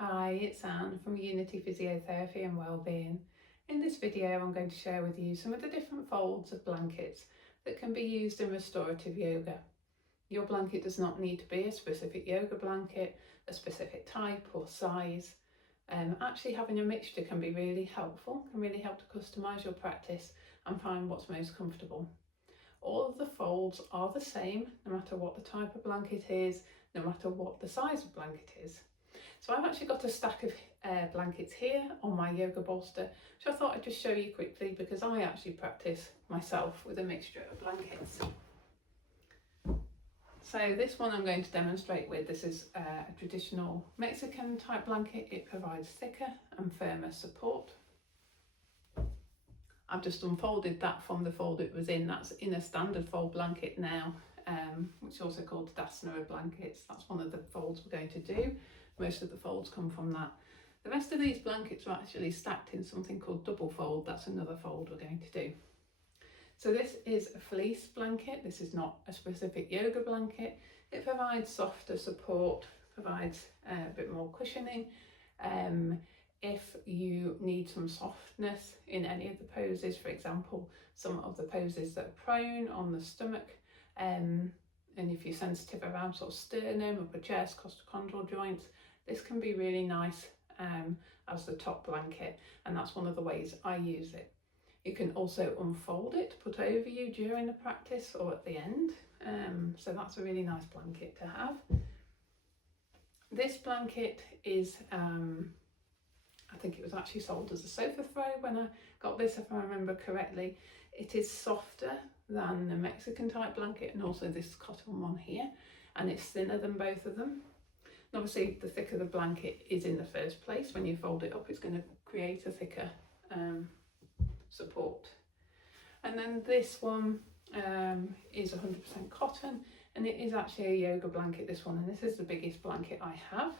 Hi, it's Anne from Unity Physiotherapy and Wellbeing. In this video I'm going to share with you some of the different folds of blankets that can be used in restorative yoga. Your blanket does not need to be a specific yoga blanket, a specific type or size. Actually having a mixture can be really helpful, can really help to customise your practice and find what's most comfortable. All of the folds are the same, no matter what the type of blanket is, no matter what the size of blanket is. So I've actually got a stack of blankets here on my yoga bolster, which I thought I'd just show you quickly because I actually practice myself with a mixture of blankets. So this one I'm going to demonstrate with, this is a traditional Mexican type blanket. It provides thicker and firmer support. I've just unfolded that from the fold it was in. That's in a standard fold blanket now, which is also called tadasana blankets. That's one of the folds we're going to do. Most of the folds come from that. The rest of these blankets are actually stacked in something called double fold. That's another fold we're going to do. So this is a fleece blanket. This is not a specific yoga blanket. It provides softer support, provides a bit more cushioning. If you need some softness in any of the poses, for example, some of the poses that are prone on the stomach, and if you're sensitive around sort of sternum, upper chest, costochondral joints, this can be really nice as the top blanket, and that's one of the ways I use it. You can also unfold it, put over you during the practice or at the end, so that's a really nice blanket to have. This blanket is, I think it was actually sold as a sofa throw when I got this, if I remember correctly. It is softer than the Mexican type blanket and also this cotton one here, and it's thinner than both of them. And obviously the thicker the blanket is in the first place, when you fold it up it's going to create a thicker support. And then this one is 100% cotton, and it is actually a yoga blanket, this one, and this is the biggest blanket I have.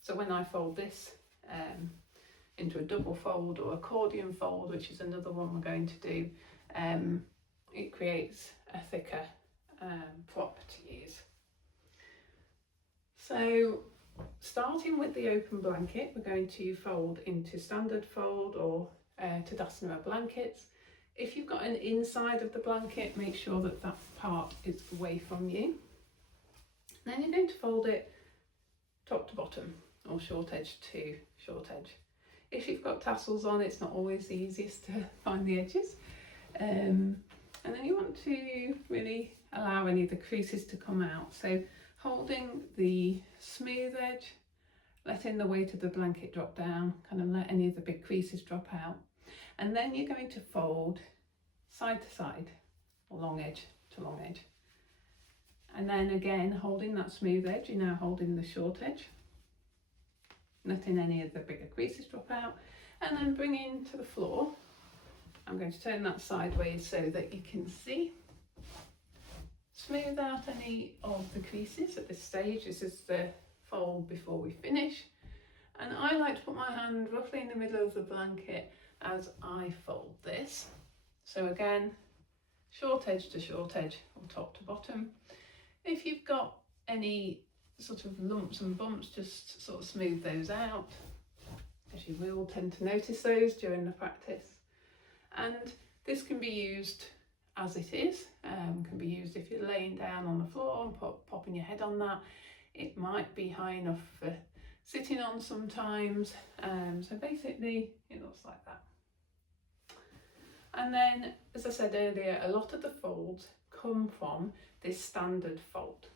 So when I fold this into a double fold or accordion fold, which is another one we're going to do, it creates a thicker prop to use. So starting with the open blanket, we're going to fold into standard fold or tadasana blankets. If you've got an inside of the blanket, make sure that that part is away from you. Then you're going to fold it top to bottom or short edge to short edge. If you've got tassels on, it's not always the easiest to find the edges. And then you want to really allow any of the creases to come out. So holding the smooth edge, letting the weight of the blanket drop down, kind of let any of the big creases drop out. And then you're going to fold side to side, or long edge to long edge. And then again, holding that smooth edge, you're now holding the short edge, letting any of the bigger creases drop out, and then bringing to the floor. I'm going to turn that sideways so that you can see. Smooth out any of the creases at this stage. This is the fold before we finish. And I like to put my hand roughly in the middle of the blanket as I fold this. So again, short edge to short edge or top to bottom. If you've got any sort of lumps and bumps, just sort of smooth those out, as you will tend to notice those during the practice. And this can be used as it is, can be used if you're laying down on the floor and popping your head on that. It might be high enough for sitting on sometimes, so basically it looks like that. And then, as I said earlier, a lot of the folds come from this standard fold.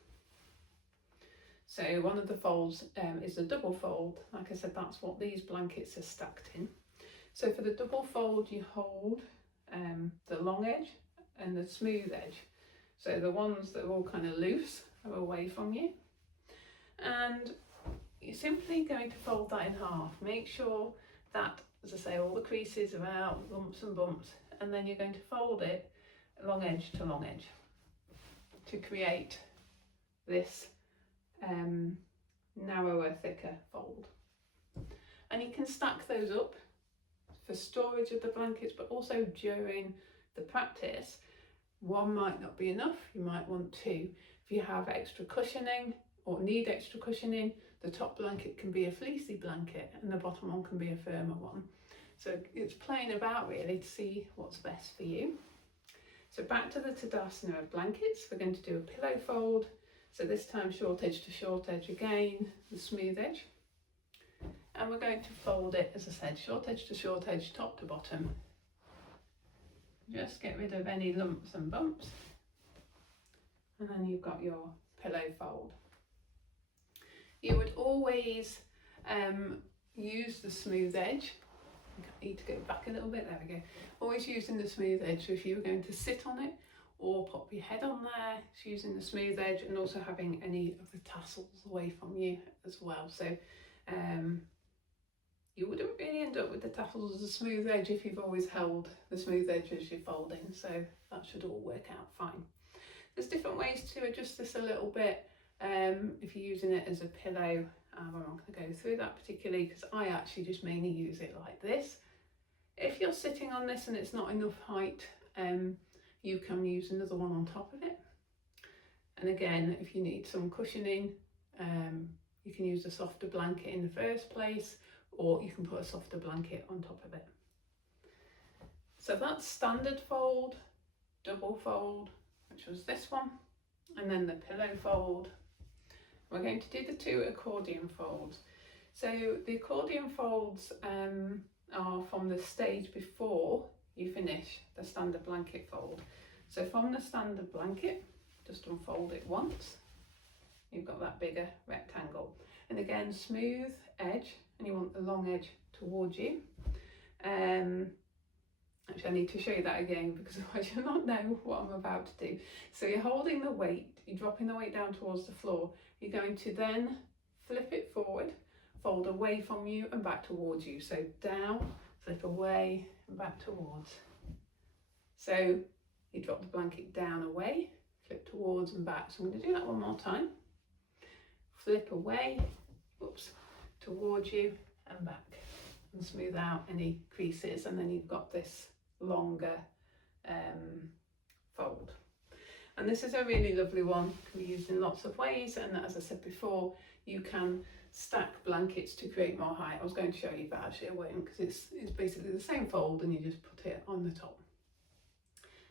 So one of the folds is a double fold. Like I said, that's what these blankets are stacked in. So for the double fold, you hold the long edge and the smooth edge. So the ones that are all kind of loose are away from you. And you're simply going to fold that in half. Make sure that, as I say, all the creases are out, lumps and bumps, and then you're going to fold it long edge to long edge to create this narrower, thicker fold. And you can stack those up for storage of the blankets, but also during the practice. One might not be enough, you might want two. If you have extra cushioning or need extra cushioning, the top blanket can be a fleecy blanket and the bottom one can be a firmer one. So it's playing about really to see what's best for you. So back to the tadasana of blankets, we're going to do a pillow fold. So this time short edge to short edge again, the smooth edge. And we're going to fold it, as I said, short edge to short edge, top to bottom. Just get rid of any lumps and bumps. And then you've got your pillow fold. You would always use the smooth edge. I need to go back a little bit, there we go. Always using the smooth edge, so if you were going to sit on it or pop your head on there, it's using the smooth edge, and also having any of the tassels away from you as well. So you wouldn't really end up with the tassels as a smooth edge if you've always held the smooth edge as you're folding, so that should all work out fine. There's different ways to adjust this a little bit if you're using it as a pillow. I'm not going to go through that particularly because I actually just mainly use it like this. If you're sitting on this and it's not enough height, you can use another one on top of it. And again, if you need some cushioning, you can use a softer blanket in the first place, or you can put a softer blanket on top of it. So that's standard fold, double fold, which was this one, and then the pillow fold. We're going to do the 2 accordion folds. So the accordion folds are from the stage before you finish the standard blanket fold. So from the standard blanket, just unfold it once. You've got that bigger rectangle. And again, smooth edge, and you want the long edge towards you. Actually, I need to show you that again because otherwise you'll not know what I'm about to do. So you're holding the weight, you're dropping the weight down towards the floor. You're going to then flip it forward, fold away from you and back towards you. So down, flip away and back towards. So you drop the blanket down away, flip towards and back. So I'm going to do that one more time. Flip away, oops, towards you and back. And smooth out any creases, and then you've got this longer fold. And this is a really lovely one, can be used in lots of ways, and as I said before, you can stack blankets to create more height. I was going to show you, but actually I won't, because it's basically the same fold and you just put it on the top.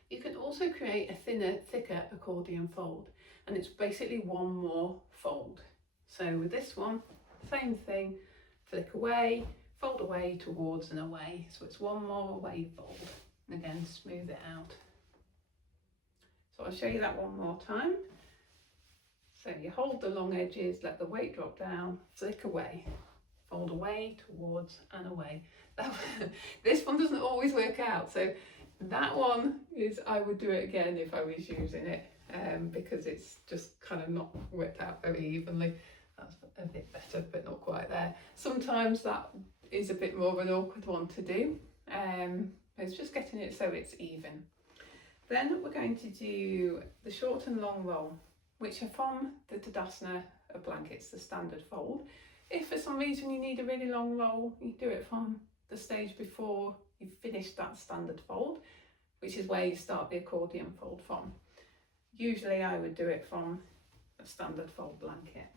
You can also create a thicker accordion fold, and it's basically one more fold. So with this one, same thing, flick away, fold away, towards and away. So it's one more away fold. And again, smooth it out. So I'll show you that one more time. So you hold the long edges, let the weight drop down, flick away, fold away, towards and away. This one doesn't always work out. So that one is, I would do it again if I was using it, because it's just kind of not worked out very evenly. That's a bit better, but not quite there. Sometimes that is a bit more of an awkward one to do. It's just getting it so it's even. Then we're going to do the short and long roll, which are from the tadasana of blankets, the standard fold. If for some reason you need a really long roll, you do it from the stage before you've finished that standard fold, which is where you start the accordion fold from. Usually I would do it from a standard fold blanket.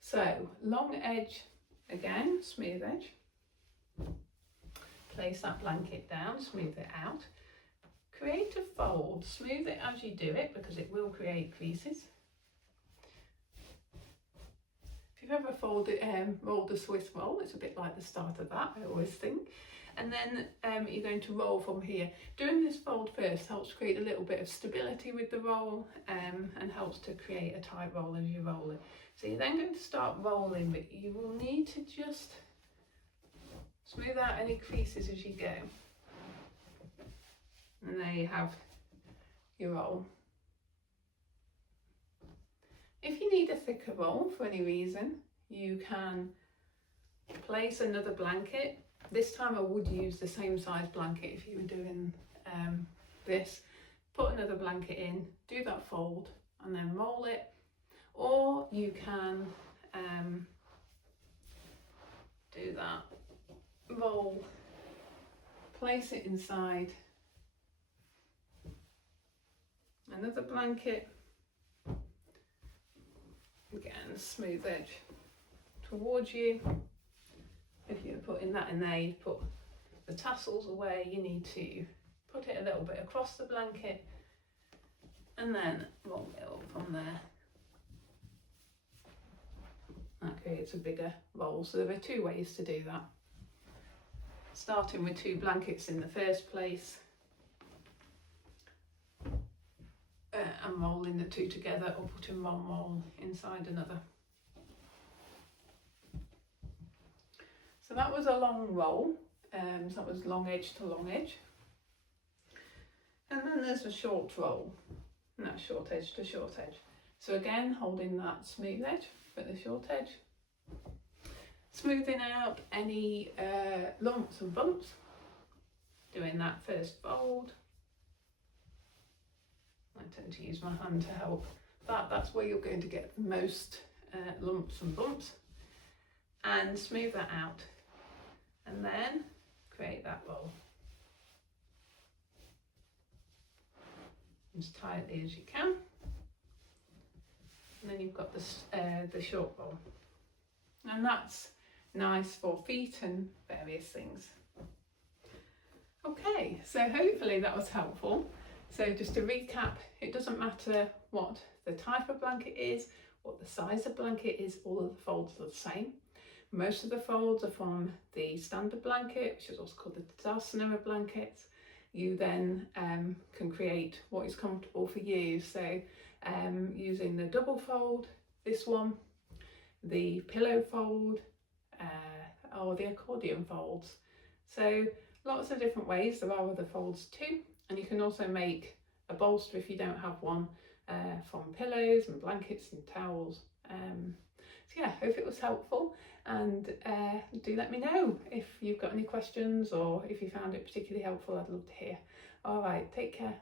So long edge, again, smooth edge. Place that blanket down, smooth it out. Create a fold, smooth it as you do it because it will create creases. If you've ever rolled a Swiss roll, it's a bit like the start of that, I always think. And then you're going to roll from here. Doing this fold first helps create a little bit of stability with the roll, and helps to create a tight roll as you roll it. So you're then going to start rolling, but you will need to just smooth out any creases as you go. And there you have your roll. If you need a thicker roll for any reason, you can place another blanket. This time I would use the same size blanket if you were doing this. Put another blanket in, do that fold and then roll it. Or you can do that, roll, place it inside another blanket, Again, smooth edge towards you. If you're putting that in there, you put the tassels away, you need to put it a little bit across the blanket and then roll it up from there. That creates a bigger roll. So there are two ways to do that. Starting with two blankets in the first place and rolling the two together, or putting one roll inside another. So that was a long roll, so that was long edge to long edge. And then there's a short roll, and that's short edge to short edge. So again, holding that smooth edge for the short edge. Smoothing out any lumps and bumps. Doing that first fold. I tend to use my hand to help that. That's where you're going to get the most lumps and bumps. And smooth that out. And then create that roll. As tightly as you can. And then you've got the short roll. And that's nice for feet and various things. Okay, so hopefully that was helpful. So just to recap, it doesn't matter what the type of blanket is, what the size of blanket is, all of the folds are the same. Most of the folds are from the standard blanket, which is also called the tadasana blankets. You then can create what is comfortable for you. So using the double fold, this one, the pillow fold, or the accordion folds. So lots of different ways. There are other folds too, and you can also make a bolster if you don't have one from pillows and blankets and towels. So yeah, hope it was helpful, and do let me know if you've got any questions or if you found it particularly helpful. I'd love to hear. All right, take care.